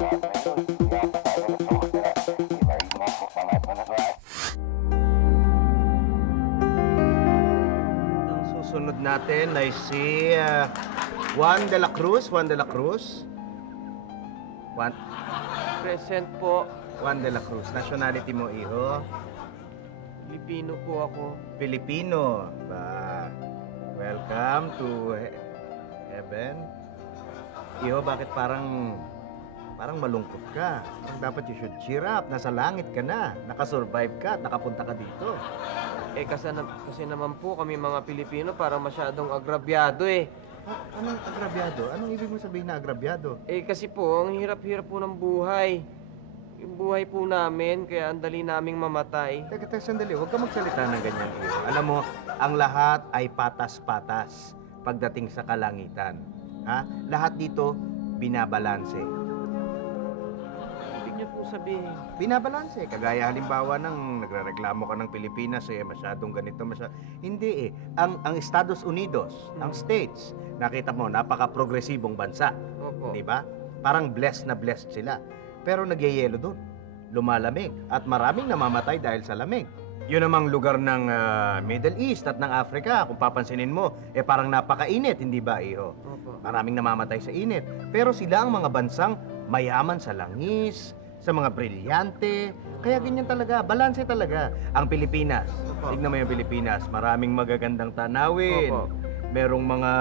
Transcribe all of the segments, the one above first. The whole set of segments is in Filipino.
Ang susunod natin ay si Juan de la Cruz. Juan de la Cruz. Juan Present po. Juan de la Cruz. Nationality mo, iho? Pilipino po ako. Filipino. Welcome to heaven. Iho, bakit parang malungkot ka? Dapat you should cheer up. Nasa langit ka na. Nakasurvive ka at nakapunta ka dito. Eh, kasi naman po kami mga Pilipino parang masyadong agrabyado eh. Anong agrabyado? Anong ibig mo sabihin na agrabyado? Eh, kasi po, ang hirap-hirap po ng buhay. Yung buhay po namin, kaya ang dali naming mamatay. Teka, sandali. Huwag ka magsalita ng ganyan, Iyo. Alam mo, ang lahat ay patas-patas pagdating sa kalangitan. Ha? Lahat dito, binabalanse. Ibig niyo po sabihin. Binabalanse. Kagaya halimbawa ng nagrereklamo ka ng Pilipinas, masyadong ganito, Hindi eh. Ang Estados Unidos, ang States, nakita mo, napaka-progresibong bansa. Opo. Di ba? Parang blessed na blessed sila. Pero nagyayelo doon. Lumalamig. At maraming namamatay dahil sa lamig. Yun namang lugar ng Middle East at ng Africa, kung papansinin mo, parang napakainit, hindi ba, Iho? Opo. Maraming namamatay sa init. Pero sila ang mga bansang mayaman sa langis, sa mga brilyante. Kaya ganyan talaga, balanse talaga. Ang Pilipinas, tignan mo yung Pilipinas, maraming magagandang tanawin. Opo. Merong mga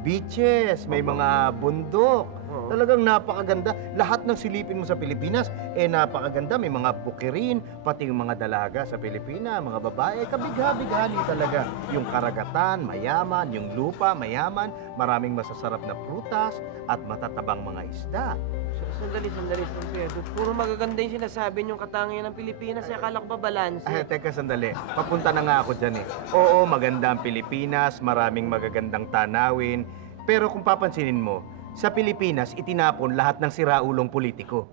beaches, may mga bundok. Talagang napakaganda. Lahat ng silipin mo sa Pilipinas, napakaganda. May mga bukirin, pati yung mga dalaga sa Pilipinas, mga babae, kabigha-bighani talaga. Yung karagatan, mayaman, yung lupa, mayaman, maraming masasarap na prutas at matatabang mga isda. Sandali. Puro magaganda yung sinasabi niyong katangian ng Pilipinas. Akala ko ba balance? Teka, sandali. Papunta na nga ako dyan eh. Oo, maganda ang Pilipinas, maraming magagandang tanawin. Pero kung papansinin mo, sa Pilipinas, itinapon lahat ng siraulong politiko.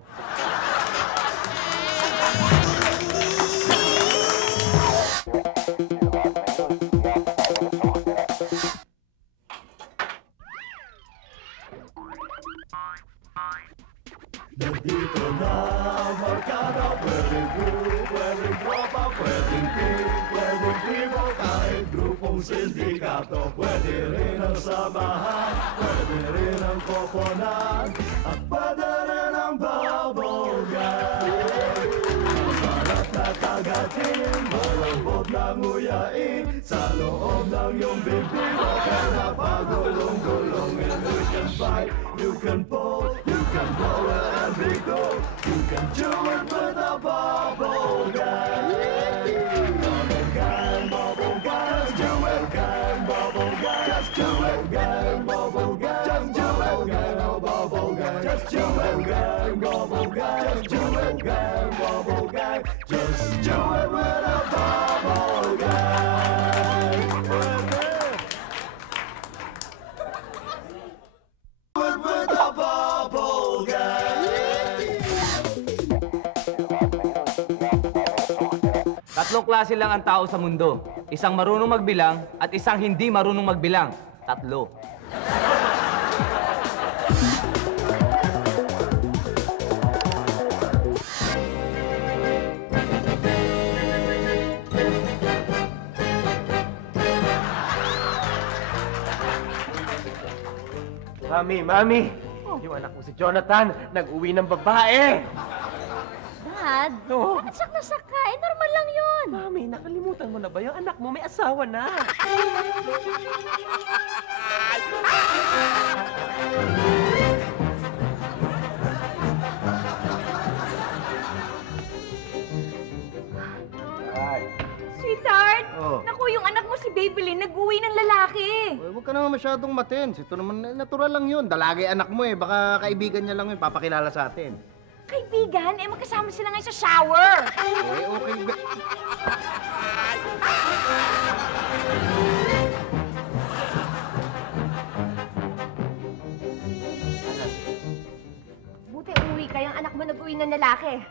Nandito na ang barkada, pwedeng group, pwedeng tropa, pwedeng team, pwedeng primo, kahit grupong sindikato, pwede rin ang samahan, pwede rin ang koponan, at pwede rin ang babogan. Ang balat na tagatin, malambot na nguyain, sa loob ng iyong bibig, huwag ka na pagulong-gulong, and you can fight, you can pull, you can blow it and be cool. You can do it with a bubble gang. Bubble gang, bubble gang, just do it gang, bubble gang, just do it gang, bubble gang, just do it gang, oh bubble gang, just do it gang, bubble gang, just do it gang, bubble gang, just do it with a bubble gang. With a bubble gang. Tatlong klase lang ang tao sa mundo. Isang marunong magbilang at isang hindi marunong magbilang. Tatlo. Mami! Yung anak ko si Jonathan, nag-uwi ng babae! Dad, Oo. bakit sak na sak ka? Normal lang yun. Mami, nakalimutan mo na ba? Yung anak mo may asawa na. Sweetheart, Oh. naku, yung anak mo si Babylin, nag-uwi ng lalaki. Huwag ka naman masyadong matens. Ito naman, natural lang yun. Dalagay anak mo baka kaibigan niya lang yun, papakilala sa atin. Kaibigan, magkasama sila ngayon sa shower. Okay. Buti umuwi ka, yung anak mo nag-uwi ng lalaki.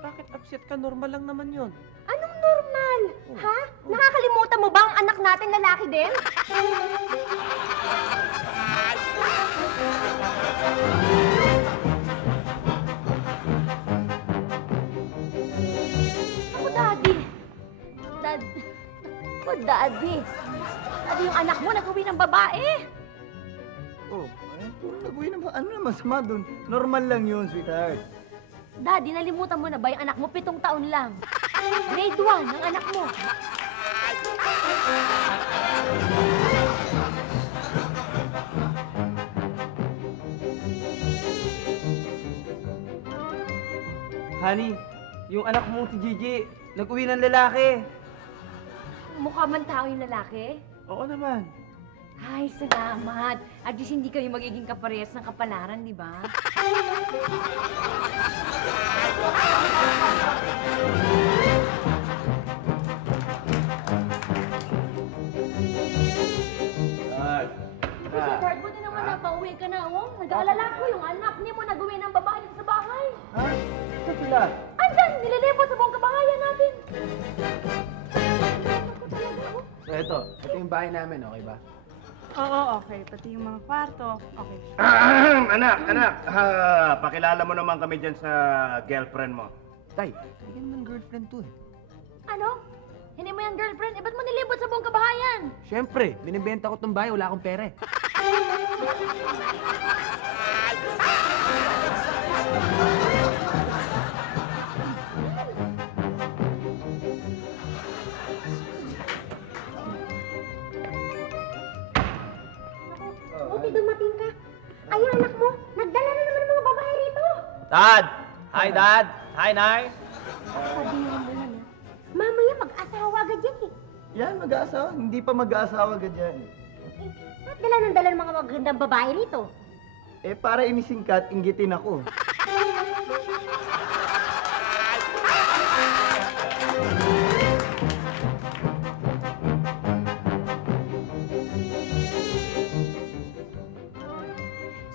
Bakit upset ka? Normal lang naman yun. Anong normal? Ha? Nakakalimutan mo ba ang anak natin lalaki din? Daddy. Daddy, yung anak mo nag-uwi ng babae. Oh, nag-uwi naman. Ano naman masama dun? Normal lang yun, sweetheart. Daddy, nalimutan mo na ba yung anak mo 7 taon lang? Grade 1 ang anak mo. Honey, yung anak mo si Gigi, nag-uwi ng lalaki. Mukha man tao yung lalaki. Oo naman. Ay, salamat. At least hindi kayo magiging kaparehas ng kapalaran, di ba? Sweetheart, buti naman napauwi ka na, oh. Nag-aalala ko yung anak niya mo nag-uwi ng babae dito sa bahay. Ha? Ito sila. Andyan, nililipot sa buong kabahayan natin. So, ito yung bahay namin, okay ba? Oo, okay. Pati yung mga kwarto, okay. Anak, pakilala mo naman kami dyan sa girlfriend mo. Tay, yan man girlfriend to eh. Ano? Hindi mo yung girlfriend? Eh, ba't mo nilibot sa buong kabahayan? Siyempre, binibenta ko tong bahay, wala akong pera eh. Buti dumating ka. Ayun, anak mo. Nagdala na naman ng mga babae rito. Dad! Hi, Dad! Hi, Nay! Sabihin mo yan, ha? Mamaya mag-asawa agad yan, eh. Yan, mag-aasawa. Hindi pa mag-aasawa agad yan. Ba't dala ng mga magagandang babae rito? Eh, para inisingkat, inggitin ako.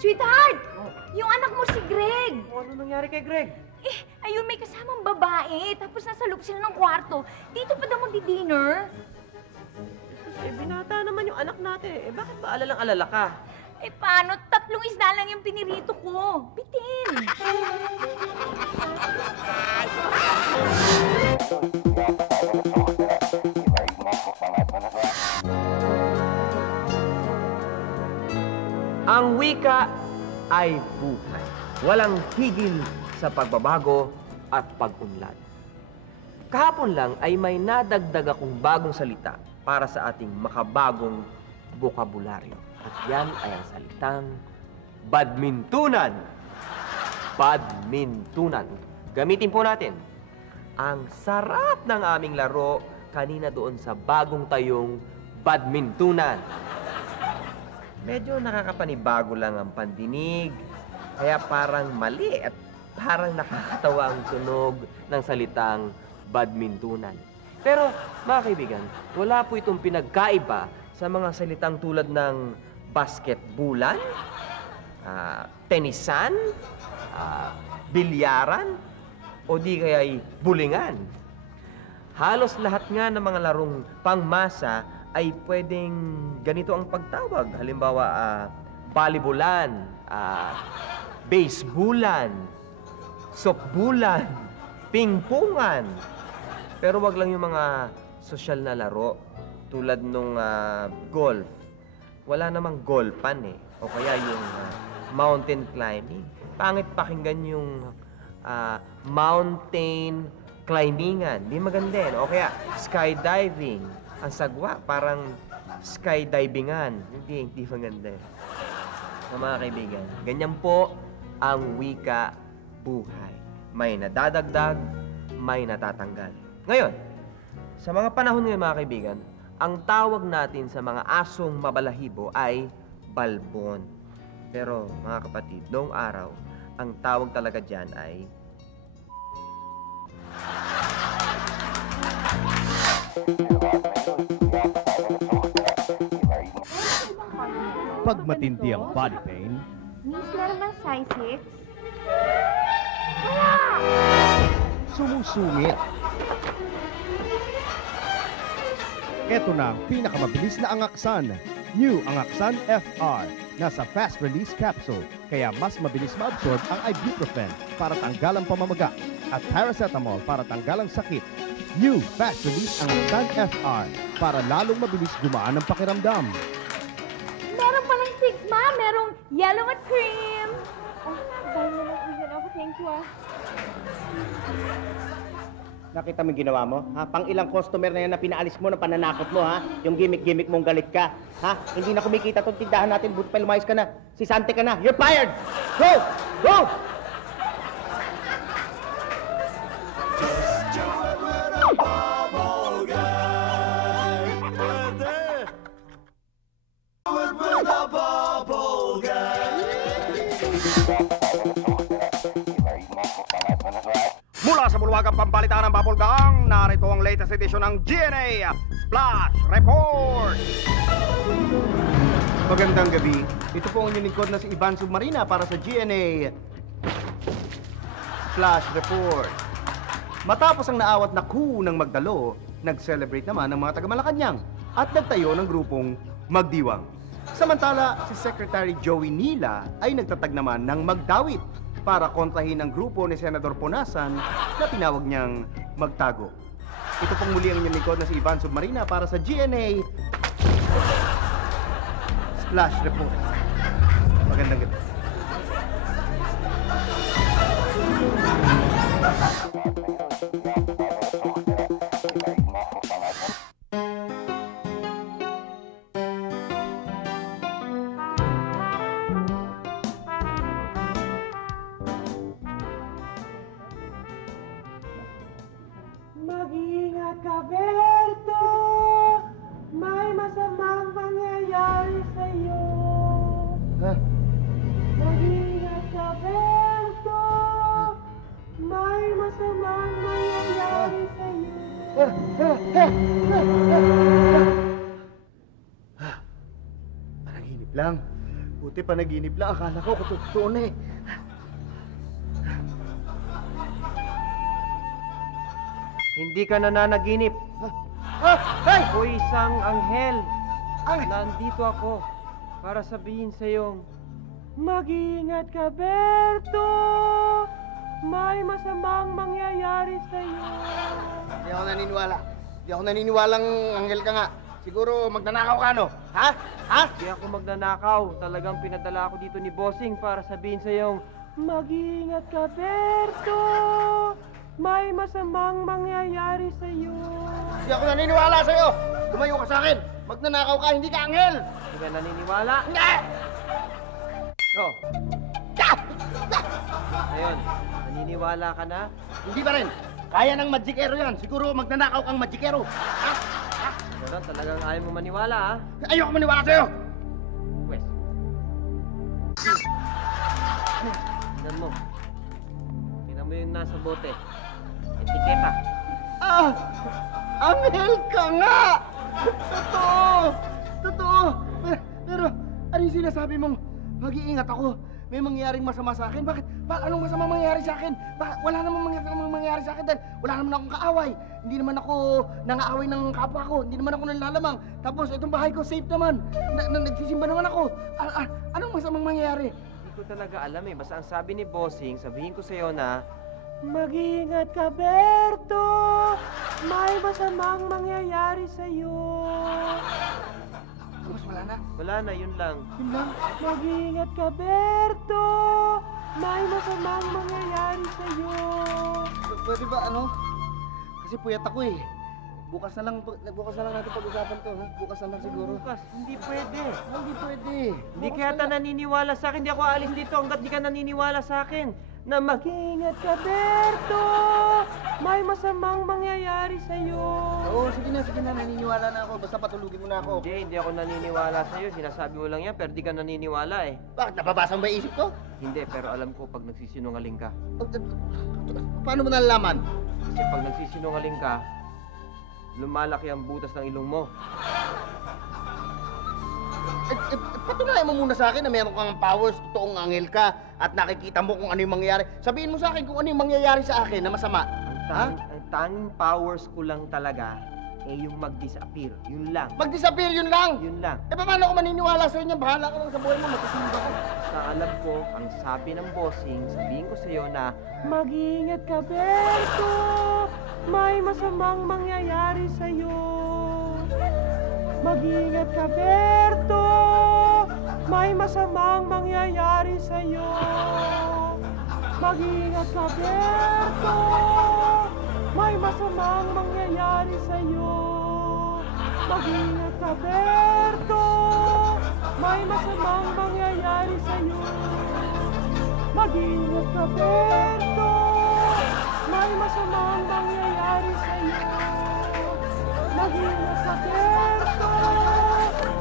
Sweetheart! Yung anak mo si Greg. Ano nangyari kay Greg? Eh, ayun, may kasamang babae. Tapos nasa loob sila ng kwarto. Dito pa daw magdi-dinner. Eh, binata naman yung anak natin. Eh, bakit ba alalang-alala ka? Eh, paano? 3 isda lang yung pinirito ko. Bitin! Ang wika ay buhay. Walang tigil sa pagbabago at pag-unlad. Kahapon lang ay may nadagdag akong bagong salita para sa ating makabagong bokabularyo. At yan ay ang salitang badmintonan. Badmintonan. Gamitin po natin. Ang sarap ng aming laro kanina doon sa bagong tayong badmintonan. Medyo nakakapanibago lang ang pandinig, kaya parang mali at parang nakakatawa ang tunog ng salitang badmintonan. Pero, mga kaibigan, wala po itong pinagkaiba sa mga salitang tulad ng basketbulan, tenisan, bilyaran, o di kaya'y bulingan. Halos lahat nga ng mga larong pangmasa ay pwedeng ganito ang pagtawag. Halimbawa, volleyballan, baseballan, softballan, pingpongan. Pero wag lang yung mga sosyal na laro tulad nung golf. Wala namang golfan eh. O kaya yung mountain climbing. Pangit pakinggan yung mountain climbingan. Di maganda yan. O kaya skydiving. Ang sagwa, parang skydiving-an. Hindi maganda. Mga kaibigan, ganyan po ang wika buhay. May nadadagdag, may natatanggal. Ngayon, sa mga panahon ngayon mga kaibigan, ang tawag natin sa mga asong mabalahibo ay balbon. Pero mga kapatid, noong araw, ang tawag talaga dyan ay Pag matindi ang body pain, Miss, meron bang size 6? sumusungit. Ito na ang pinakamabilis na angaksan. New Angaksan FR. Nasa fast release capsule. kaya mas mabilis ma-absorb ang ibuprofen para tanggalang pamamaga at paracetamol para tanggalang sakit. New Fast Release ang Actan FR para lalong mabilis gumaan ang pakiramdam. Meron palang Sigma, merong yellow at cream. Oh, dahil na lang iyan ako. Thank you, ah. Nakita mo yung ginawa mo? Ha? Pang ilang customer na yan na pinaalis mo, na pananakot mo, ha? Yung gimmick-gimmick mong galit ka. Ha? Hindi na kumikita itong tindahan natin. Buti pa lumayas ka na. Sisante ka na. You're fired! Go! Go! Mula sa bulwagang pampalitan ng Bubble Gang, narito ang latest edition ng GNA Splash Report! Magandang gabi. Ito po ang inyong lingkod na si Ivan Submarina para sa GNA Flash Report. Matapos ang naawat na coup ng Magdalo, nag-celebrate naman ang mga taga-Malacanang at nagtayo ng grupong Magdiwang. Samantala, si Secretary Joey Nila ay nagtatag naman ng Magdawit para kontrahin ang grupo ni Senador Ponasan na tinawag niyang Magtago. Ito pong muli ang inyong lingkod na si Ivan Submarina para sa GNA Splash Report. Magandang gabi. Mag-iingat ka, Berto! May masamang mangyayari sa'yo. Ha? Mag-iingat ka, Berto! May masamang mangyayari sa'yo. Panaginip lang. Buti panaginip lang. Akala ko totoo na eh. Hindi ka nananaginip. Ay! Ako isang anghel. Ay! Nandito ako para sabihin sa iyong, Mag-iingat ka, Berto! May masamang mangyayari sa'yo. Hindi ako naniniwala. Hindi ako naniniwalang anghel ka nga. Siguro magnanakaw ka, no? Ha? Ha? di ako magnanakaw. Talagang pinadala ako dito ni Bossing para sabihin sa iyong, Mag-iingat ka, Berto! May masamang mangyayari sa'yo. Hindi ako naniniwala sa'yo. Tumayo ka sa akin. Magnanakaw ka, hindi ka anghel. hindi ka naniniwala? Hindi! Oh. Ayun, naniniwala ka na? Hindi pa rin. Kaya ng magikero yan. Siguro magnanakaw kang magikero. Ha? Pero talagang ayaw mo maniwala, ha? Ayoko maniwala sa'yo. Pwes. Tingnan mo. Tingnan mo yung nasa bote. Etiketa. Ah! Anghel ka nga! Totoo! Totoo! Pero ano yung sinasabi mong mag-iingat ako? May mangyayaring masama sa akin? Bakit? Anong masama mangyayari sa akin? Wala namang mangyayari sa akin dahil wala naman akong kaaway. Hindi naman ako nangaaway ng kapwa ko. Hindi naman ako nanlalamang. Tapos itong bahay ko safe naman. Nagsisimba naman ako. Anong masamang mangyayari? Hindi ko talaga alam eh. Basta ang sabi ni Bossing, sabihin ko sa'yo na, Mag-iingat ka, Berto! May masamang mangyayari sa'yo. Tapos wala na. wala na, yun lang. Yun lang. Mag-iingat ka, Berto! May masamang mangyayari sa'yo. Pwede ba ano? Kasi puyat ako eh. Bukas na lang natin pag-usapan to, ha? Bukas na lang siguro. Bukas, hindi pwede. Hindi pwede. Hindi kaya ta naniniwala sa akin. Hindi ako aalis dito hanggat di ka naniniwala sa akin. Na Mag-iingat ka, Berto! May masamang mangyayari sa'yo. Oo, sige na, naniniwala na ako. Basta patulugin mo na ako. Hindi ako naniniwala sa'yo. Sinasabi mo lang yan, pero di ka naniniwala eh. Bakit? Nababasa mo ba isip ko? Hindi, pero alam ko pag nagsisinungaling ka. Paano mo nalalaman? Kasi pag nagsisinungaling ka, lumalaki ang butas ng ilong mo. Patunayan mo muna sa akin na meron kang powers, totoong anghel ka, at nakikita mo kung ano yung mangyayari. Sabihin mo sa akin kung ano yung mangyayari sa akin na masama. Ang tanging powers ko lang talaga, Eh, yung mag-disappear. Yun lang. Mag-disappear yun lang! Yun lang. Eh, paano ako maniniwala sa inyo? Bahala ka lang sa buhay mo, matusunod ako. Sa alam ko, ang sabi ng bossing, sabihin ko sa'yo na Mag-ingat ka, Berto! May masamang mangyayari sa'yo. Mag-ingat ka, Berto! May masamang mangyayari sa'yo. Mag-ingat ka, Berto! May masamang mangyayari sa'yo. Mag-ingat ka, Berto! May masamang mangyayari sa'yo. Mag-ingat ka, Berto! May masamang mangyayari sa'yo. Mag-ingat ka, Berto!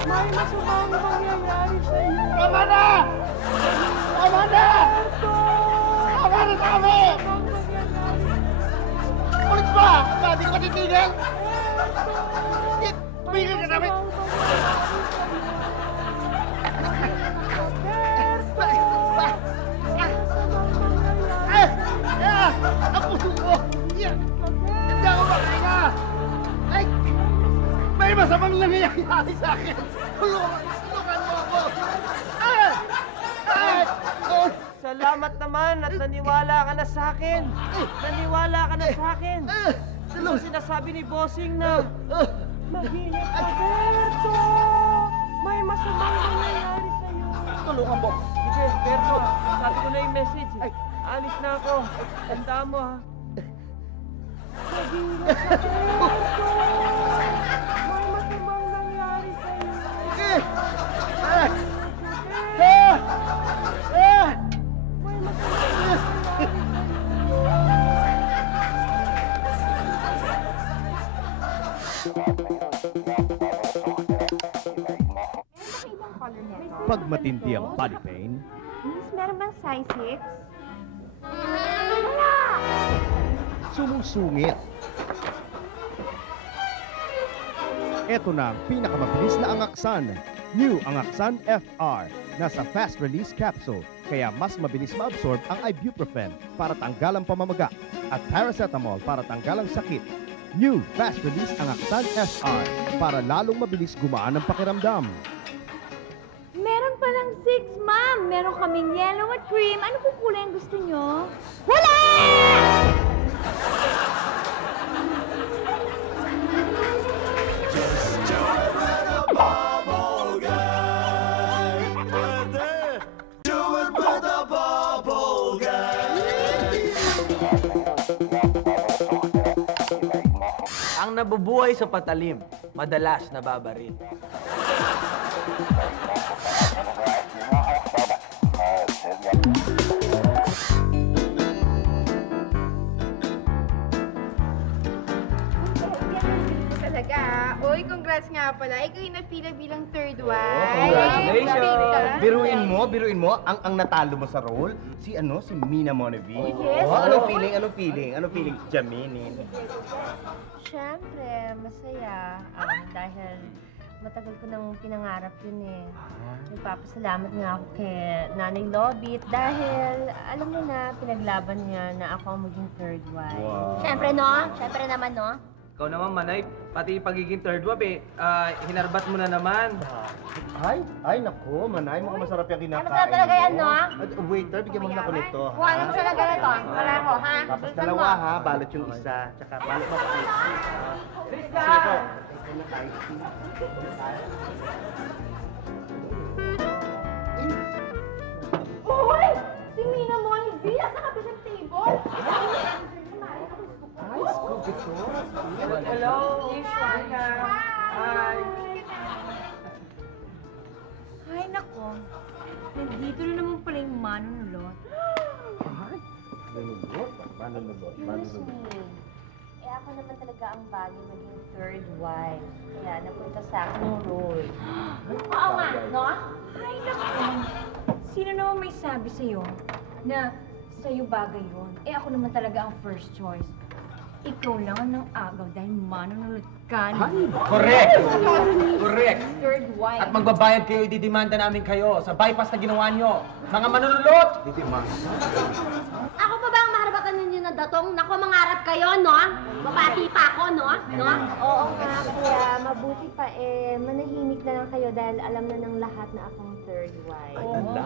May masamang mangyayari sa'yo. Tama na! Tama na! Berto! Tama na sa amin! Ulit ba? Hindi ko matitigil? Tumigil ka namin! Ang puso ko! Hindi ako makahinga! Ay! May masamang nangyayari sa akin! Tulungan mo ako! Ay! Ay! salamat naman at naniwala ka na sa akin. Naniwala ka na sa akin. Ano sinasabi ni bossing na Mag-ingat ka, Berto! May masamang nangyayari sa'yo. Tulungan mo! sige, Berto, sabi ko na yung message. Alis na ako. Tandaan mo, ha? Mag-ingat ka, Berto! May masamang nangyari sa'yo. Sige! Ay! May masamang nangyari Pag matindi ang body pain, Miss, meron bang size 6? sumusungit. Ito na ang pinakamabilis na angaksan. New Angaksan FR. Nasa fast release capsule, kaya mas mabilis ma-absorb ang ibuprofen para tanggal ang pamamaga at paracetamol para tanggal ang sakit. New fast release Angaksan FR para lalong mabilis gumaan ang pakiramdam. Meron palang 6, ma'am. Meron kaming yellow at cream. Ano po kulay ang gusto nyo? Wala! Ang nabubuhay sa patalim, madalas nababaril. Talaga. Uy, congrats nga pala. Ikaw yung napila bilang third wife. Congratulations. Biruin mo, ang natalo mo sa role, si Mina Monevi. Yes. Oh, anong feeling? Jaminin. Siyempre, masaya. Dahil matagal ko nang pinangarap yun eh. Nagpapasalamat nga ako kay Nanay Lobit dahil alam mo na, pinaglaban niya na ako ang maging third wife. Wow. Siyempre, no? Siyempre naman, no? Ikaw naman, Manay, pati pagiging third wife hinarbat mo na naman. Ay, naku, Manay, mukhang masarap yung kinakain. Ano talaga yan, no? Waiter, bigyan mo na ako nito, ha? Kuha mo talaga ito. Wala ko, ha? Tapos dalawa, ha? Balot yung isa. Tsaka balot mo pa ice tea. Sige po. Uy! Si Mina Monevi nasa kabilang table. Ay, scoop ito. Hello, Miss Wanda. Hi. Ay, nako. Nandito na naman pala yung manunulot. Manunulot. Eh, ako naman talaga ang bagay maging third wife. Kaya napunta sa akin yung role. Oo nga, no? Ay, naku. Sino naman may sabi sa'yo na sa'yo bagay yun? Eh, ako naman talaga ang first choice. Ikaw lang ang nang agaw dahil manunulot ka. Correct! Correct! Third wife. At magbabayad kayo, ididimanda namin kayo sa bypass na ginawa nyo. Mga manunulot! Didimanda. Ako pa ba ang maharapatan ninyo ng dato? Nako, mangarap kayo, no? Babati pa ako, no? Oo nga, kaya mabuti pa manahimik na lang kayo dahil alam na ng lahat na akong third wife. Oo, no?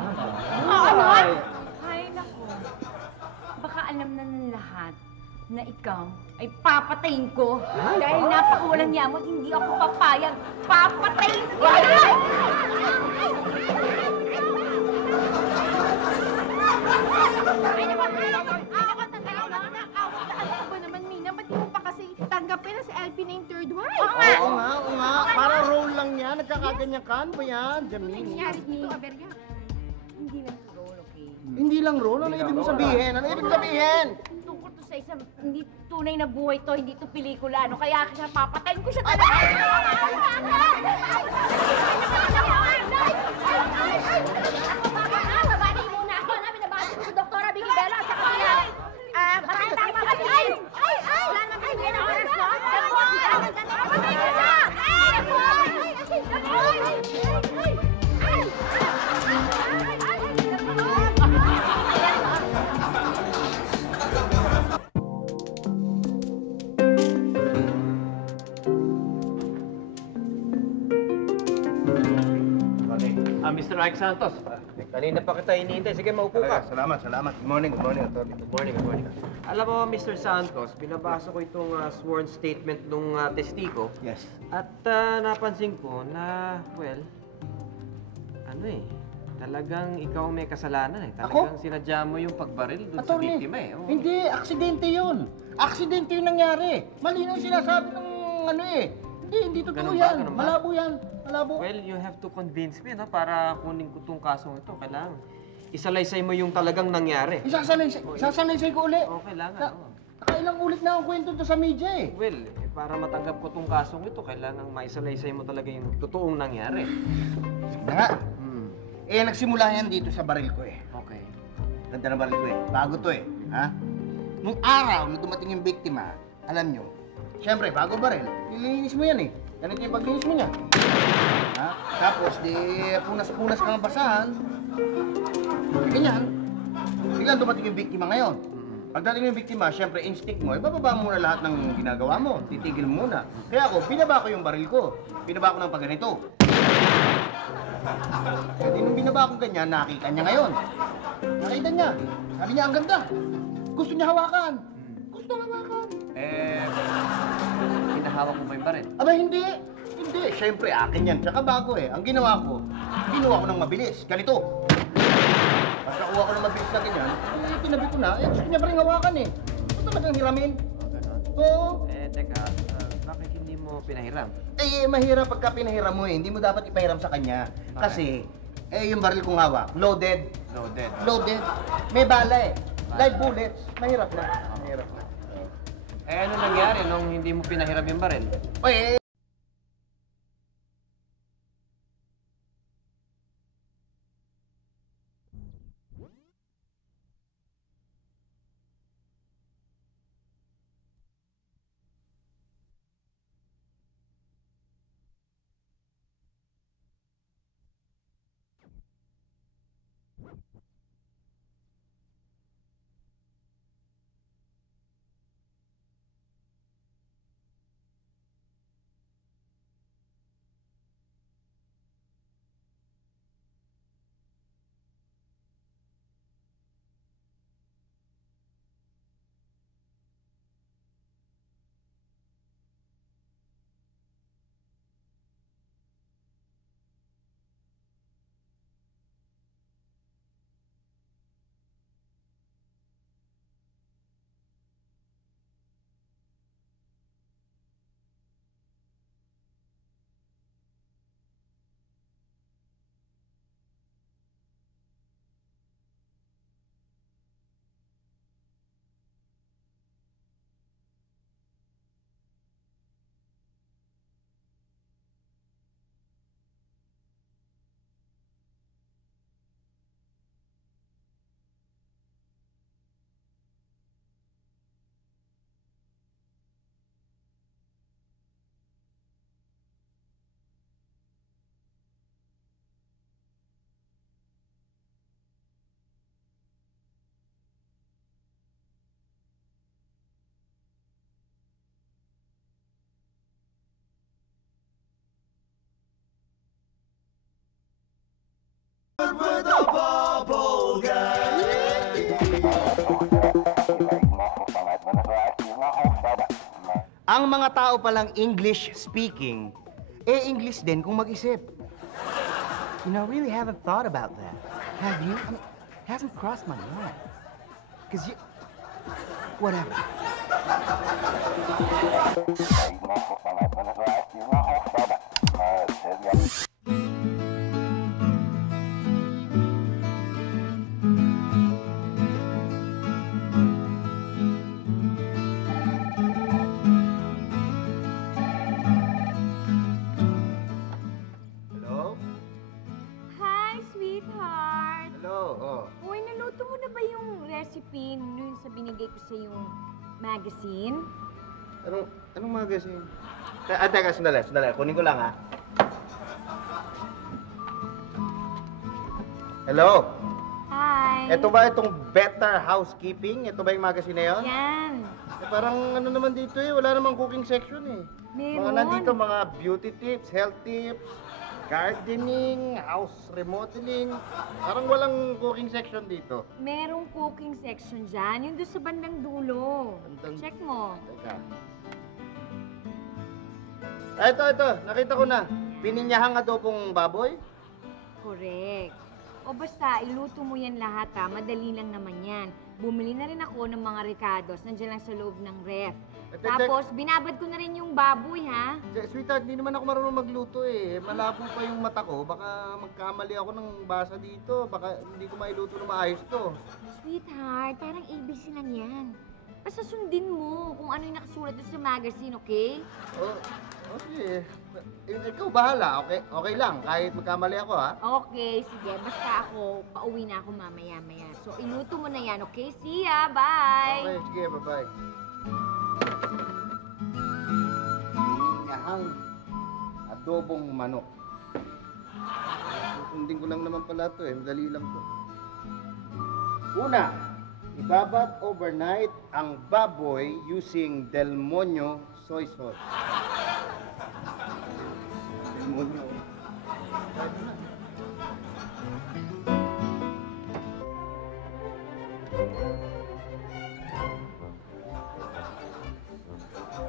Ay, nako. Baka alam na ng lahat na ikaw ay papatayin ko. Dahil napakawalang niya mo at hindi ako papayag. Papatayin ko! Ano ba naman, Mina? Ba't di mo pa kasi tanggapin na si LP na yung third wife? Oo nga. Para role lang yan. Nagkakaganyan ka. Ano ba yan, Jamie? Nangyari dito, Aberya. Hindi lang role, okay? Hindi lang role. Ano ibig mo sabihin? Ano ibig sabihin? Tungkol to sa isang hindi tunay na buhay to, hindi to pelikula. Ano kaya siya papatayin ko siya talaga? Babati muna ako na binabati ko si Dr. Vicky Bella at saka sila. Maraming tama kasi. Wala naman kayo na oras, no? Mr. Ike Santos. Kanina pa kita hinihintay. Sige, maupo ka. Salamat. Good morning, attorney. Good morning. Alam mo, Mr. Santos, binabasa ko itong sworn statement ng testigo. Yes. At napansin ko na, talagang ikaw may kasalanan eh. Talagang sinadya mo yung pagbaril dun sa Attorney, biktima eh. Oo. Hindi, aksidente yun. Aksidente yung nangyari. Malinaw sinasabi ng Hindi totoo Ganun ba? yan. Ganun ba? Malabo yan. Malabo. Well, you have to convince me, no? Para kunin ko itong kasong ito. Kailangan isalaysay mo yung talagang nangyari. Isasalaysay ko uli. Oo, kailangan. Oo. Nakailang ulit na ang kwento to sa media eh. Well, para matanggap ko itong kasong ito, kailangan maisalaysay mo talaga yung totoong nangyari. Sige na nga. Nagsimula yan dito sa baril ko eh. Okay. Ganda na baril ko eh. Bago to eh. Ha? Nung araw na dumating yung biktima, alam nyo, siyempre, bago baril, nilinis mo yan eh. Ganito yung paglinis mo niya. Ha? Tapos, punas-punas ka ng basahan. Ganyan. Biglang dumating yung biktima ngayon. Pagdating yung biktima, siyempre, instinct mo, ibababa mo muna lahat ng ginagawa mo. Titigil mo muna. Kaya ako, binaba ko yung baril ko. Binaba ko ng pagganito. Kaya din nung binaba ko ganyan, nakita niya ngayon. Nakita niya. Sabi niya, ang ganda. Gusto niya hawakan. Gusto hawakan. Pinahawak mo ba yung baril? Aba, hindi. Hindi. Siyempre, akin yan. Tsaka bago eh. Ang ginawa ko ng mabilis. Ganito. Pagkakuha ko ng mabilis na ganyan, tinabi ko na. Gusto niya pa rin hawakan eh. Gusto talagang hiramin. Oo. Teka. Bakit hindi mo pinahiram? Mahirap pagka pinahiram mo eh. Hindi mo dapat ipahiram sa kanya. Kasi, yung baril kong hawak, loaded. Loaded. May bala eh. Live bullets. Mahirap na. Mahirap na. Ano nangyari nung hindi mo pinahiram yung baril? With a bubble Ang mga tao palang English speaking, English din kung mag-isip. You know, I really haven't thought about that. Have you? I mean, hasn't crossed my mind. Cause you... Whatever. Hello? Hi, sweetheart! Hello, oh. Uy, naluto mo na ba yung recipe nun sa binigay ko sa yung magazine? Anong magazine? Teka, sandali. Kunin ko lang, ha? Hello? Hi! Ito ba itong Better Housekeeping? Ito ba yung magazine na yun? Yan! Parang ano naman dito wala namang cooking section Meron. Mga nandito, mga beauty tips, health tips, gardening, house remodeling. Parang walang cooking section dito. Merong cooking section dyan. Yung doon sa bandang dulo. Check mo. Teka. Ito. Nakita ko na. Pininyahang adobong baboy. Correct. O basta, iluto mo yan lahat ha. Madali lang naman yan. Bumili na rin ako ng mga ricados. Nandiyan lang sa loob ng ref. Tapos, binabad ko na rin yung baboy ha. Sweetheart, hindi naman ako marunong magluto Malabo pa yung mata ko. Baka magkamali ako ng basa dito. Baka hindi ko mailuto na maayos to. Sweetheart, parang ABC lang yan. Basta sundin mo kung ano yung nakasulat doon sa magazine, okay? Okay. Ikaw bahala, okay? Okay lang, kahit magkamali ako, ha? Okay, sige. Basta ako, pauwi na ako mamaya-maya. So, iluto mo na yan, okay? See ya! Bye! Okay, sige, bye-bye. Pininyahang adobong manok. Susundin ko lang naman pala ito, madali lang to. Una, ibabad overnight ang baboy using Del Monte soy sauce. Del Monte.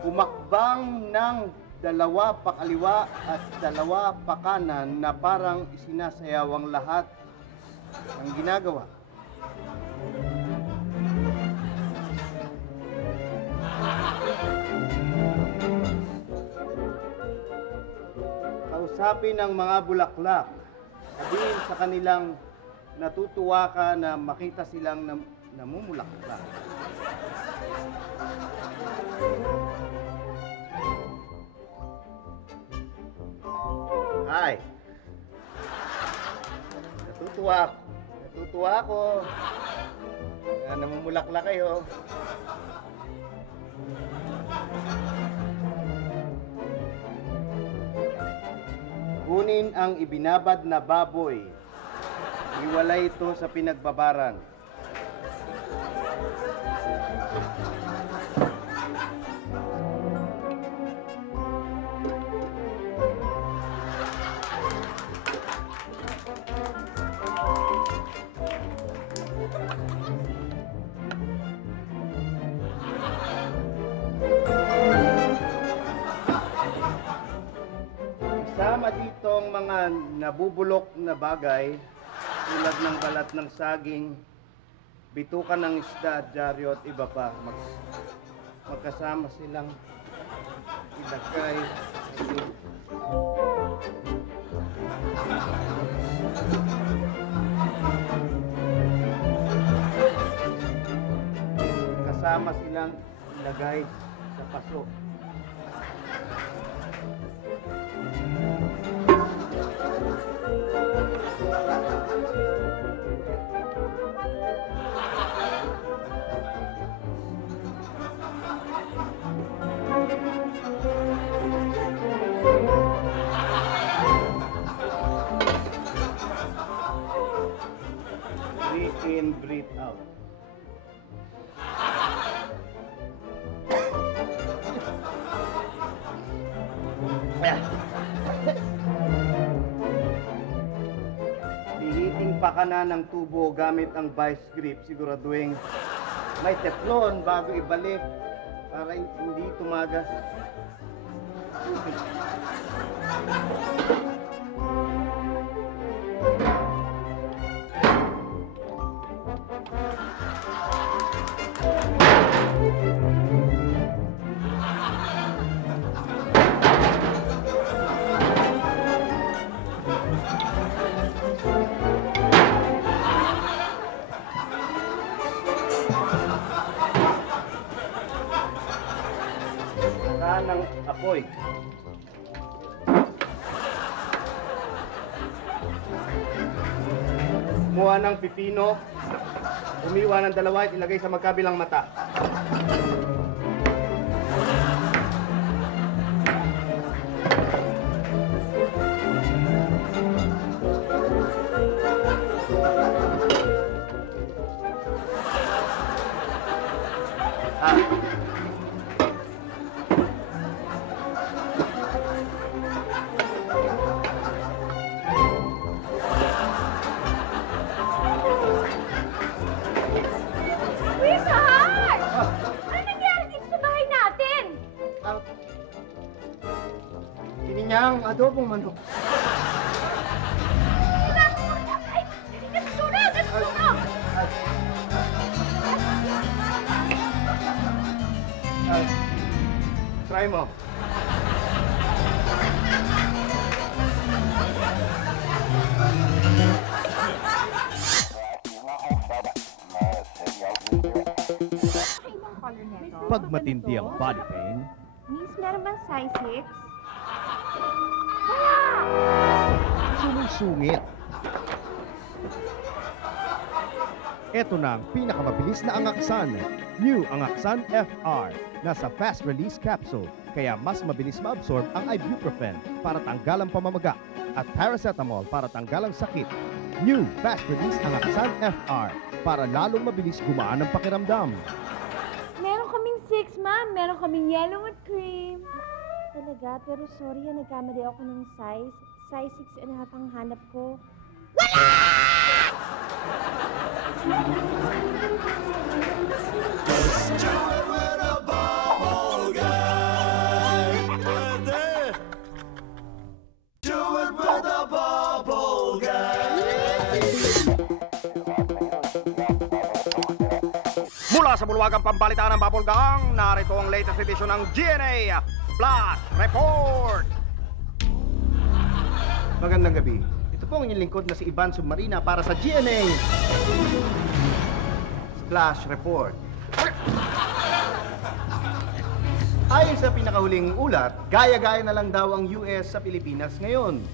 Pumakbang ng dalawa pakaliwa at dalawa pakanan na parang isinasayaw ang lahat ng ginagawa. Kausapin ang mga bulaklak. Sabihin sa kanilang natutuwa ka na makita silang namumulaklak. Hi. Natutuwa ako. Namumulaklak kayo. Kunin ang ibinabad na baboy. Iwalay ito sa pinagbabaran. Isama dito ang mga nabubulok na bagay tulad ng balat ng saging, bitukan ng isda, dyaryo at iba pa. Magkasama silang ilagay. Kasama silang ilagay sa paso. Breathe in, breathe out. Lihitin pakana ng tubo gamit ang vice grip, siguraduhin may teflon bago ibalik para hindi tumagas. Ng apoy. Kumuha ng pipino, umiwa ng dalawa at ilagay sa magkabilang mata. Pininyang adobong manok. Try mo. Pag matindi ang body pain, Miss, meron bang size 6? sumusungit. Ito na ang pinakamabilis na angaksan. New Angaksan FR. Nasa fast release capsule, kaya mas mabilis ma-absorb ang ibuprofen para tanggal ang pamamaga at paracetamol para tanggal ang sakit. New fast release Angaksan FR para lalong mabilis gumaan ang pakiramdam. Meron kaming 6, ma'am. Meron kaming yellow at cream. Talaga, pero sorry, nagkamali ako ng size. Size 6.5 ang hanap ko. Mula sa bulwagang pambalitaan ng Bubble Gang, narito ang latest edition ng GNA Flash Report! Magandang gabi. Ito po ang inyong lingkod na si Ivan Submarina para sa GNA Flash Report. Ayon sa pinakahuling ulat, gaya-gaya na lang daw ang US sa Pilipinas ngayon.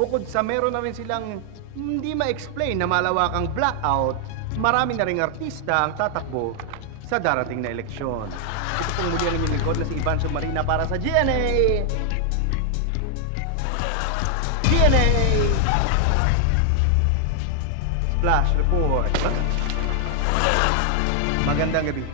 Bukod sa meron na rin silang hindi ma-explain na malawakang blackout, marami na ring artista ang tatakbo sa darating na eleksyon. Ito pong muli ang inyong lingkod na si Ivan Submarina para sa GNA Splash Report. Magandang gabi.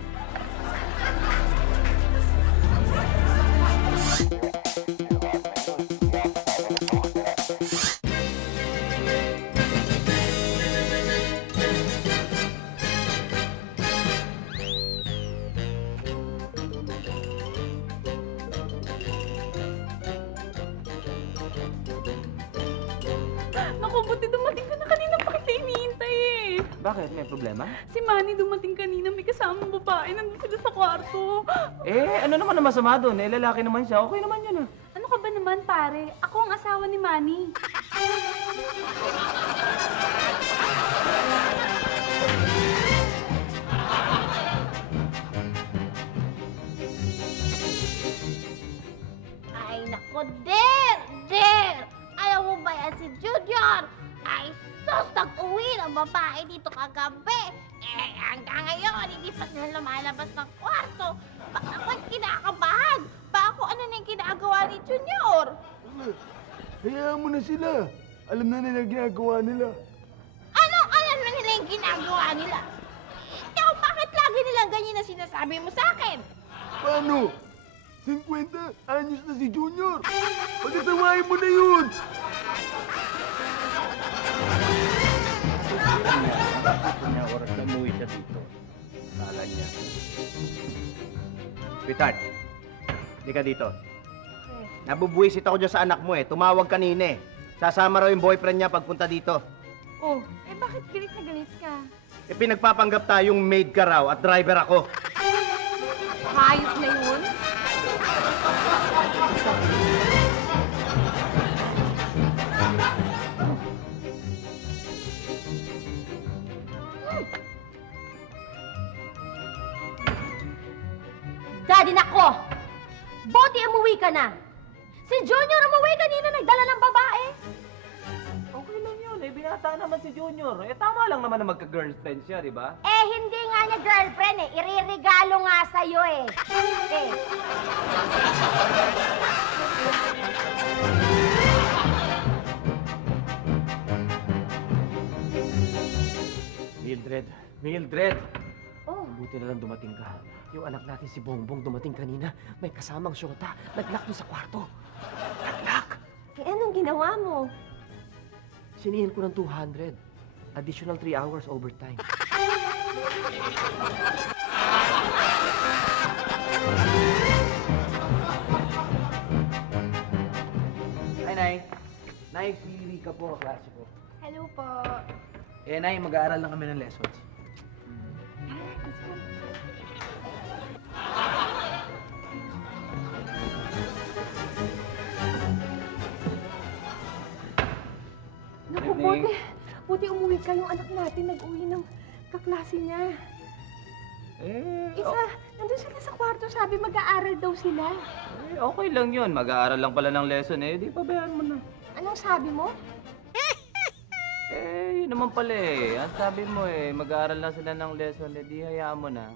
Naku, buti dumating ka na kanina pa kita hinihintay eh. Bakit? May problema? Si Manny dumating kanina, may kasamang babae, nandun sila sa kwarto. Eh, ano naman ang masama doon? Eh, lalaki naman siya. Okay naman yun ah. Ano ka ba naman, pare? Ako ang asawa ni Manny. Ay, naku, Der! Alam mo ba yan si Junior? Ay, sus, nag-uwi ng babae dito kagabi. Eh, hanggang ngayon, hindi pa sila lumalabas ng kwarto. Ako'y kinakabahan. Ba ako ano na yung ginagawa ni Junior? Hayaan mo na sila. Alam na nila ginagawa nila. Anong alam na nila yung ginagawa nila? Ikaw, bakit lagi nilang ganyan na sinasabi mo sa akin? Paano? 50 anyos na si Junior. Pagkatawain mo na yun. niya, nakapito niya oras na umuwi siya dito. Kala niya. Sweetheart, hindi ka dito. Nabubuisit ako dyan sa anak mo eh. Tumawag kanina eh. Sasama raw yung boyfriend niya pagpunta dito. Oh, bakit galit na galit ka? Pinagpapanggap tayong maid ka raw at driver ako. Hayop na yun? Daddy, nako! Buti umuwi ka na! Si Junior umuwi kanina, nagdala ng babae! Okay lang yun. Binata naman si Junior. Tama lang naman na magka-girlfriend siya, di ba? Hindi nga niya girlfriend iririgalo nga sa'yo Mildred! Oh. Buti na lang dumating ka. Yung anak natin si Bongbong dumating kanina. May kasamang syota. Nag-lock doon sa kwarto. Nag-lock! Anong ginawa mo? Sinihin ko ng 200. Additional 3 hours overtime. Hi, Nay. Nay, si Rika po, klase po. Hello po. Nay, mag-aaral lang kami ng lessons. Naku, buti umuwi ka. Yung anak natin nag-uwi ng kaklase niya. Nandun sila sa kwarto, sabi mag-aaral daw sila. Okay lang yun. Mag-aaral lang pala ng lesson Di pabayaan mo na. Anong sabi mo? Yun naman pala Ang sabi mo mag-aaral lang sila ng lesson di hayaan mo na.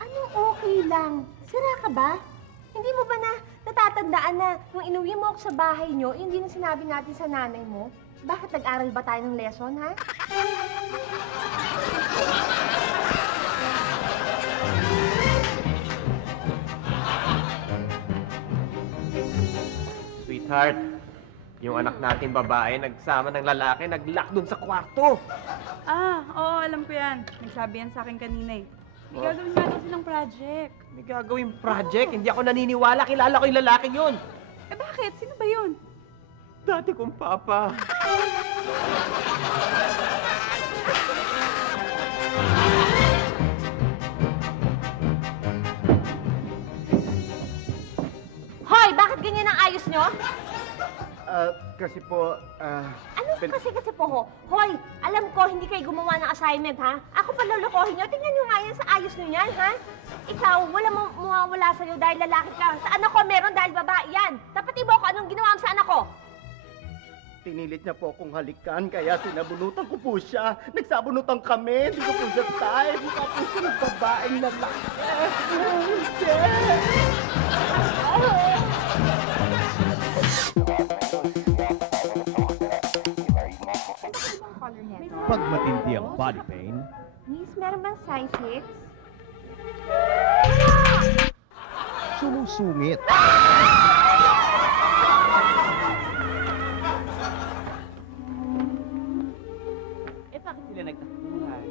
Anong okay lang? Sira ka ba? Hindi mo ba natatandaan na nung inuwi mo ako sa bahay niyo, hindi na sinabi natin sa nanay mo? Bakit nag-aral ba tayo ng lesson, ha? Sweetheart, yung anak natin babae, nagsama ng lalaki, nag-lock doon sa kwarto. Oo, alam ko yan. Nagsabi yan sa akin kanina May gagawin nga daw silang project. May gagawing project? Hindi ako naniniwala. Kilala ko yung lalaking yun. Bakit? Sino ba yun? Dati kong papa. Hoy, bakit ganyan ang ayos nyo? Kasi po, Ano kasi po ho? Hoy, alam ko hindi kayo gumawa ng assignment, ha? Ako pa lulukohin nyo. Tingnan nyo nga yan sa ayos nyo yan, ha? Ikaw, wala mawawala sa'yo dahil lalaki ka. Sa anak ko, meron dahil babae yan. Dapat ibo ko anong ginawa mo sa anak ko. pinilit niya po akong halikan, kaya sinabunutan ko po siya. Nagsabunutan kami, hindi ko po siya time. Mukha po siya ng babaeng lalaki. Pag matindi ang body pain, Miss, meron bang size 6? sumusungit. Bakit sila nagtakbuhan?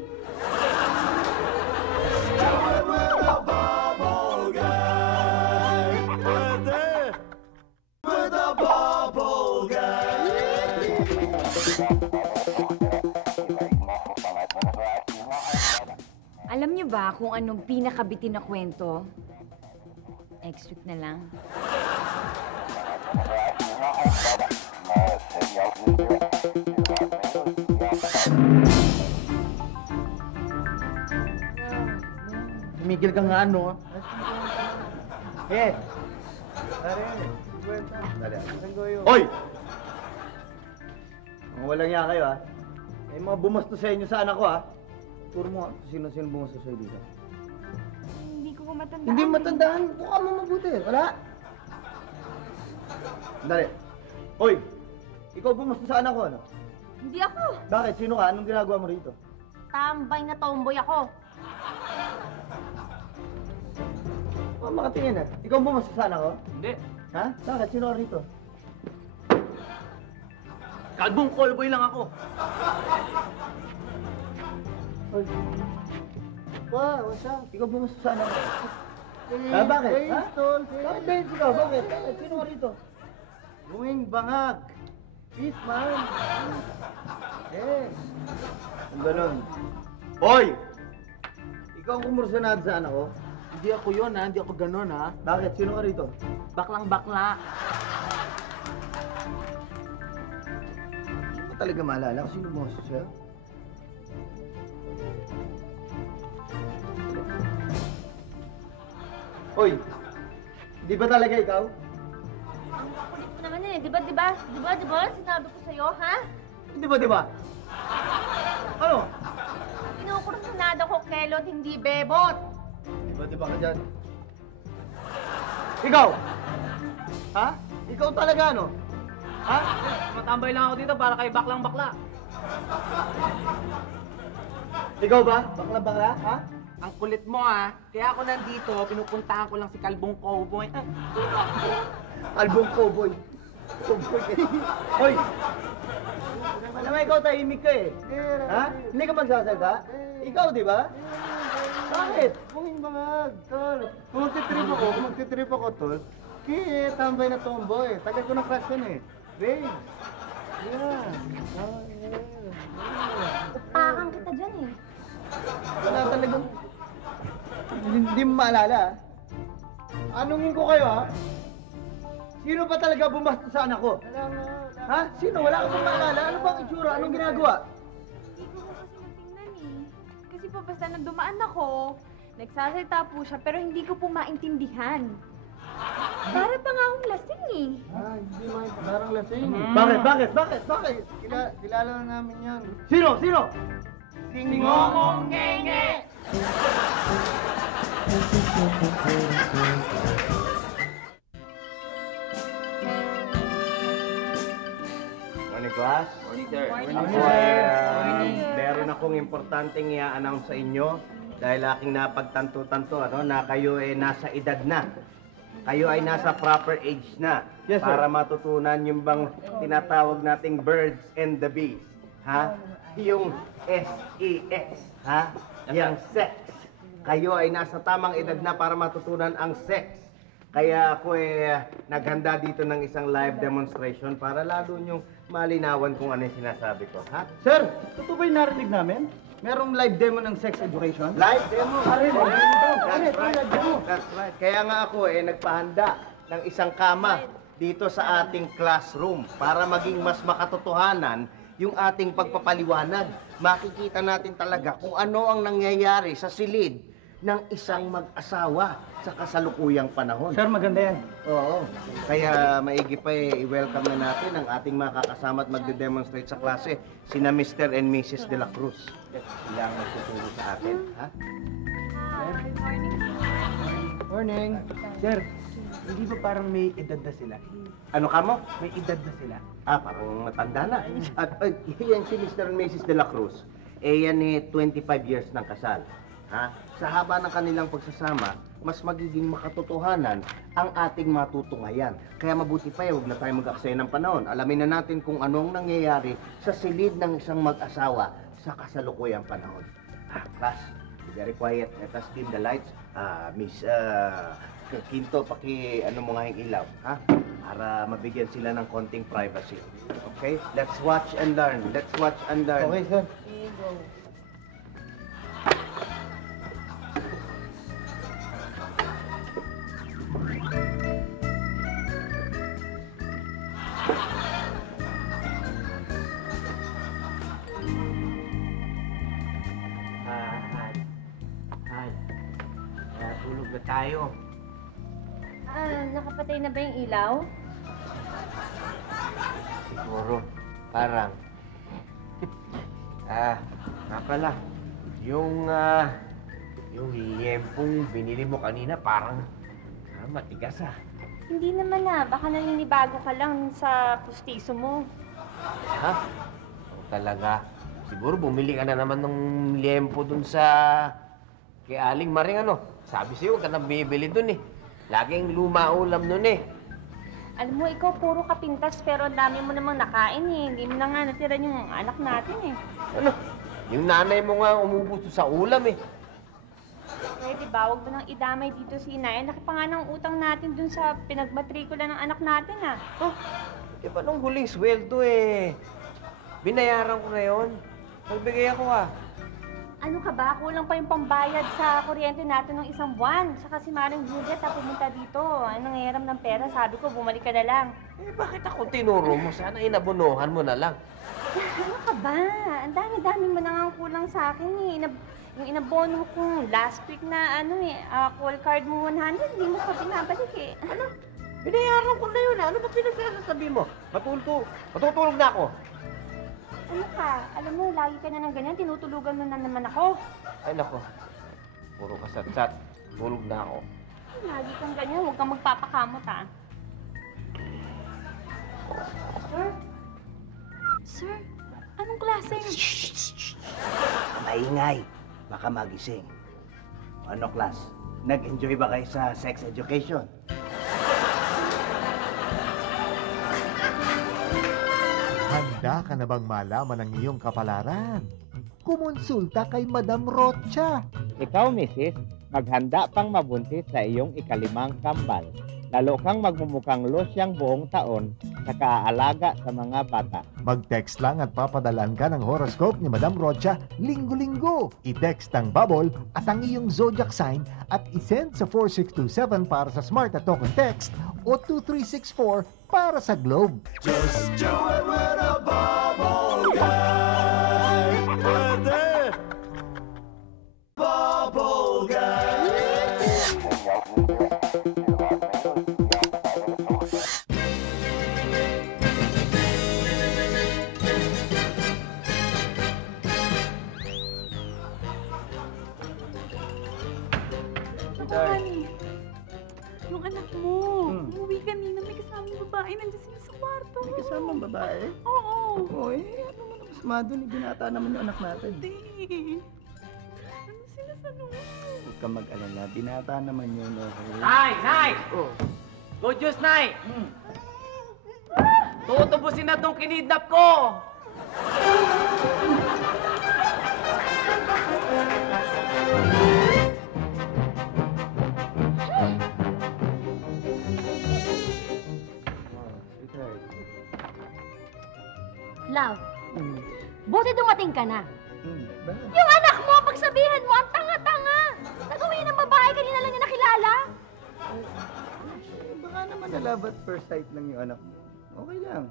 Alam niyo ba kung anong pinakabitin na kwento? Next week na lang. Tumigil ka nga, ano? Eh! Hoy! Mga walang niya kayo, ha? May mga bumasto sa inyo sa anak ko, ha? Turo mo, ha? Sino-sino bumasto sa'yo dito? Hindi ko matandaan. Hindi matandaan. Mukha mo mabuti. Wala. Dali. Hoy! Ikaw bumasto sa anak ko, ano? Hindi ako. Bakit? Sino ka? Anong ginagawa mo rito? Tambay na tomboy ako. Oh, makatingin, ha? Ikaw bumasto sa anak ko? Hindi. Ha? Bakit? Sino ka rito? Kalbong callboy lang ako. What's up? Ikaw bumusta sa anak ko. Bakit? Ha? Bakit Dave ikaw? Bakit? Sino ka rito? Buwing bangag. Peace, man. Yes. Ang ganun. Hoy! Ikaw ang kumursanado sa anak ko? Hindi ako yun, ha? Hindi ako ganun, ha? Bakit? Sino ka rito? Baklang bakla. Hindi mo talaga maalala kung sino boses siya? Hoy! Di ba talaga ikaw? Ang kulit mo naman eh. Di ba? Sinabi ko sa'yo, ha? Di ba? Ano? Kinukursunada ko kelot, hindi bebot. Di ba ka dyan? Ikaw! Ha? Ikaw talaga, no? Ha? Matambay lang ako dito para kay baklang bakla. Ikaw ba? Bakla? Ha? Ang kulit mo, ha? Kaya ako nandito, pinupuntahan ko lang si Kalbong Cowboy. Albong cowboy. Hoy! Alam mo, ikaw tahimik ka eh. Ha? Hindi ka magsasalta? Ikaw, di ba? Bakit? Buwing bangag, tol. Kung magtitrip ako, tol, tambay na tomboy. Tagal ko na crush yan eh. Babe. Yeah. Upakan kita dyan eh. Wala talagang... Hindi mo maalala, ha? Anungin ko kayo, ha? Sino ba talaga bumasta sa anak ko? Ha? Sino? Wala ka bang maalala? Ano bang itsura? Anong ginagawa? Hindi ko po kasi matingnan eh. Kasi po basta nang dumaan ako, nagsasalita po siya pero hindi ko po maintindihan. Para pa nga akong lasing eh. Hindi mo parang lasing. Bakit? Kilala na namin yan. Sino? Singongong Ngenge! Morning, class. Morning, sir. Ako ay meron akong importanteng i-announce sa inyo dahil aking napagtanto-tanto na kayo ay nasa edad na. Kayo ay nasa proper age na Yes, sir. para matutunan yung bang tinatawag nating birds and the bees. Ha? Yung SEX. Ha? Yung sex. Kayo ay nasa tamang edad na para matutunan ang sex. Kaya ako naghanda dito ng isang live demonstration para lalo nyong malinawan kung ano yung sinasabi ko. Ha? Sir, totoo ba yung narinig namin? Merong live demo ng sex education? Live demo. That's right. That's right. Kaya nga ako nagpahanda ng isang kama dito sa ating classroom para maging mas makatotohanan yung ating pagpapaliwanag. Makikita natin talaga kung ano ang nangyayari sa silid ng isang mag-asawa sa kasalukuyang panahon. Sir, maganda yan. Oo. Kaya maigi pa i-welcome na natin ang ating mga kakasama at magde-demonstrate sa klase, sina Mr. and Mrs. De La Cruz. Sila ang magtuturo sa atin, ha? Good morning. Morning. Sir, hindi ba parang may edad na sila? Ano ka mo? May edad na sila. Parang matanda na. At yan si Mr. and Mrs. De La Cruz. Yan 25 years ng kasal. Ha? Sa haba ng kanilang pagsasama, mas magiging makatotohanan ang ating matutunghayan. Kaya mabuti pa huwag na tayo mag-aksaya ng panahon. Alamin na natin kung anong nangyayari sa silid ng isang mag-asawa sa kasalukuyang panahon. Class, be very quiet. Let us dim the lights. Miss Quinto, mo nga yung ilaw, ha? Para mabigyan sila ng konting privacy. Okay? Let's watch and learn. Okay, sir. Tulog na tayo. Nakapatay na ba yung ilaw? Siguro, parang. Nga pala, yung liyempong binili mo kanina, parang matigas Hindi naman baka naninibago ka lang sa pustiso mo. Ha? Talaga. Siguro bumili ka na naman ng liyempo dun sa... kay Aling Maring Sabi sa'yo, huwag ka nang bibili dun Laging luma ulam nun Alam mo, ikaw puro kapintas pero ang dami mo namang nakain Hindi mo na nga natira yung anak natin Ano? Yung nanay mo nga umubuso sa ulam eh. Eh, di ba, huwag mo nang idamay dito si inay. Laki pa nga ng utang natin dun sa pinagmatrikula ng anak natin, ah. Oh, di ba nung huling sweldo eh. Binayaran ko na yun. Nagbigay ako ah. Ano ka ba? Kulang pa yung pambayad sa kuryente natin ng isang buwan. Saka si Maring Juliet na pumunta dito. Anong nangyayram ng pera? Sabi ko, bumalik ka na lang. Eh, bakit ako tinuro mo? Sana inabunuhan mo na lang. Ano ka ba? Ang dami-dami mo na nga kulang sa akin eh. Yung inabono ko last week na call card mo 100, hindi mo pa pinabalik eh. Ano? Binayaran ko na yun. Ano ba pinagsasabi mo? Matutulog na ako. Ano ka? Alam mo, lagi ka na ng ganyan. Tinutulugan mo na naman ako. Ay, nako. Puro kasatsat. Tulog na ako. Lagi kang ganyan. Huwag kang magpapakamot, ah. Sir? Sir? Anong klase? Maingay. Baka magising. Ano, class? Nag-enjoy ba kayo sa sex education? Handa ka na bang malaman ang iyong kapalaran? Kumonsulta kay Madam Rocha. Ikaw, Mrs., maghanda pang mabuntis sa iyong ikalimang kambal. Lalo kang magmumukhang losyang buong taon sa kaaalaga sa mga bata. Mag-text lang at papadalan ka ng horoscope ni Madam Rocha linggo-linggo. I-text ang bubble at ang iyong zodiac sign at isend sa 4627 para sa Smart at Token Text o 2364 para sa Globe. Just do it with a bubble guy. Pwede. Bubble guy. Honey, yung anak mo, umuwi kanina, may kasamang babae, nandiyan sila sa kwarto. May kasamang babae? Oo. Oo, ano mo naman masama doon? Binata naman yung anak natin. Hindi. Ano sila sa loob? Huwag ka mag-alala, binata naman yun, okay? Nay! Nay! Oh. Good news, Nay! Tutubusin na tong kinidnap ko! Love, buti dumating ka na. Bakit? Yung anak mo, pagsabihan mo, ang tanga-tanga. Nagawin ng babae, kanina lang niya nakilala. Baka naman na love at first sight lang yung anak mo. Okay lang.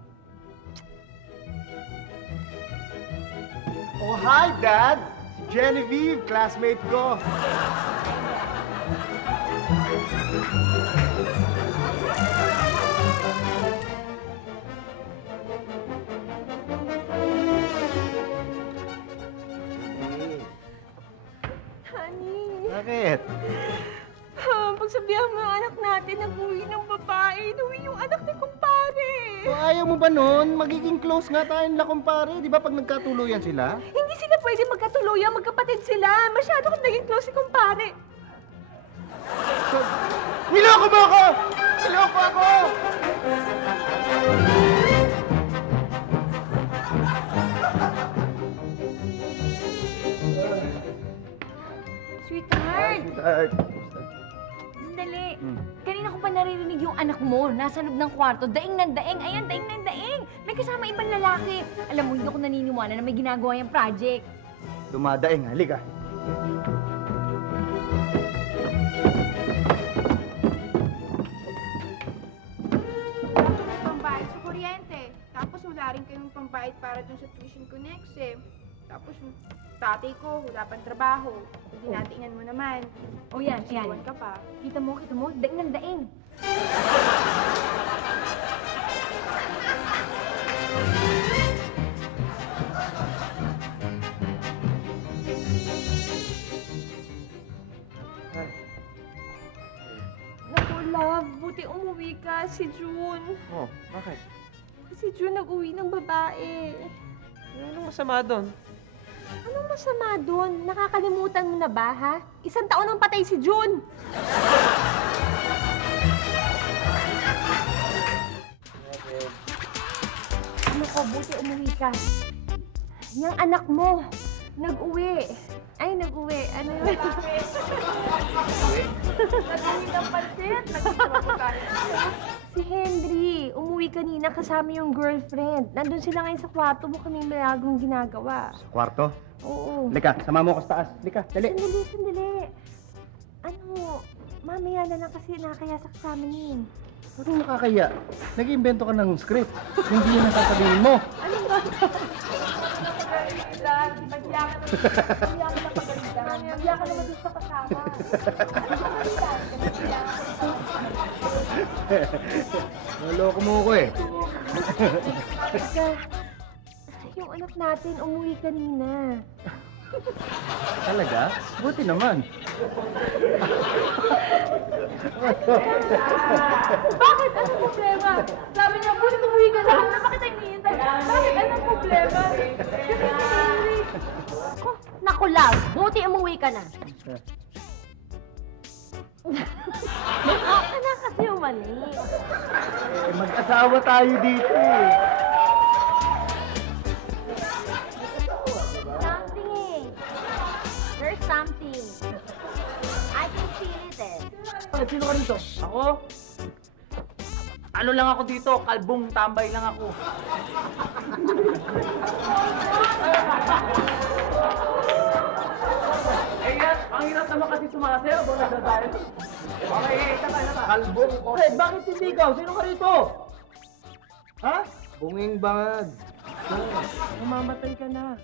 Oh, hi, Dad! Si Genevieve, classmate ko. Honey. Bakit? Pagsabihan mo yung anak natin, nag-uwi ng babae, inuwi yung anak ni kumpare. O ayaw mo ba nun? Magiging close nga tayo nila, kumpare. Di ba pag nagkatuluyan sila? Hindi sila pwede magkatuluyan, magkapatid sila. Masyado kang naging close si kumpare. So, niloko mo ako! Niloko ako! Sweetheart, Sweetheart. sandali. Kanina ko pa naririnig yung anak mo nasa loob ng kwarto. Daing ng daing. Ayan, daing ng daing. May kasama ibang lalaki. Alam mo, hindi ako naniniwala na may ginagawa yung project. Dumadaing, halika. Pambayad sa kuryente. Tapos wala rin kayong pambayad para dun sa tuition ko next eh. Tapos yung tatay ko, wala pang trabaho. Tinatingan mo naman. O yan, yan. Sinuwan ka pa. Kita mo, daing ng daing. Naku, love, buti umuwi ka. Si June. Oh, bakit? Si June nag-uwi ng babae. Anong masama doon? Anong masama doon? Nakakalimutan mo na ba, ha? 1 taon nang patay si June. Ano ko, buti umuwi ka. Yung anak mo, Nag-uwi. Ay, nag-uwi. Ano yun? Nag-uwi ng pansit. Si Henry, umuwi kanina kasama yung girlfriend. Nandun sila ngayon sa kwarto mo kami milagong ginagawa. Kwarto? Oo. Lika, sama mo ko sa taas. Lika, dali. Sandali. Ano, mamaya na lang kasi nakakaya sa amin. Ano nakakaya? Nag-iimbento ka ng script. Hindi yun ang sasabihin mo. Ano ba? Bagya ka na pagalitan. Bagya ka naman dito sa kasama. Naloko mo ko eh. Teka, yung anak natin umuwi kanina. Talaga? Buti naman. Bakit? Anong problema? Sabi niya, buti umuwi ka na. Bakit ay hinihintay? Bakit? Anong problema? Naku lang, buti umuwi ka na. Ako na kasi umali. Eh, mag-asawa tayo dito eh. Something eh. There's something. I can feel it eh. Sino ka rito? Ako? Ano lang ako dito? Kalbong tambay lang ako. Eh yan, ang hirap naman kasi sumasayaw. Bawa na tayo. Okay, tama. Kalbong ko. Eh, bakit hindi ikaw? Sino ka rito? Ha? Bunging bangag. Namamatay ka na.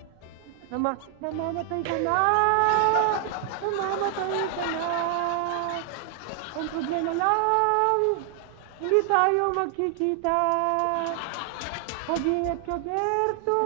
Namamatay ka na. Namamatay ka na. Ang problema lang, hindi tayo magkikita. Mag-ingat ka, Berto.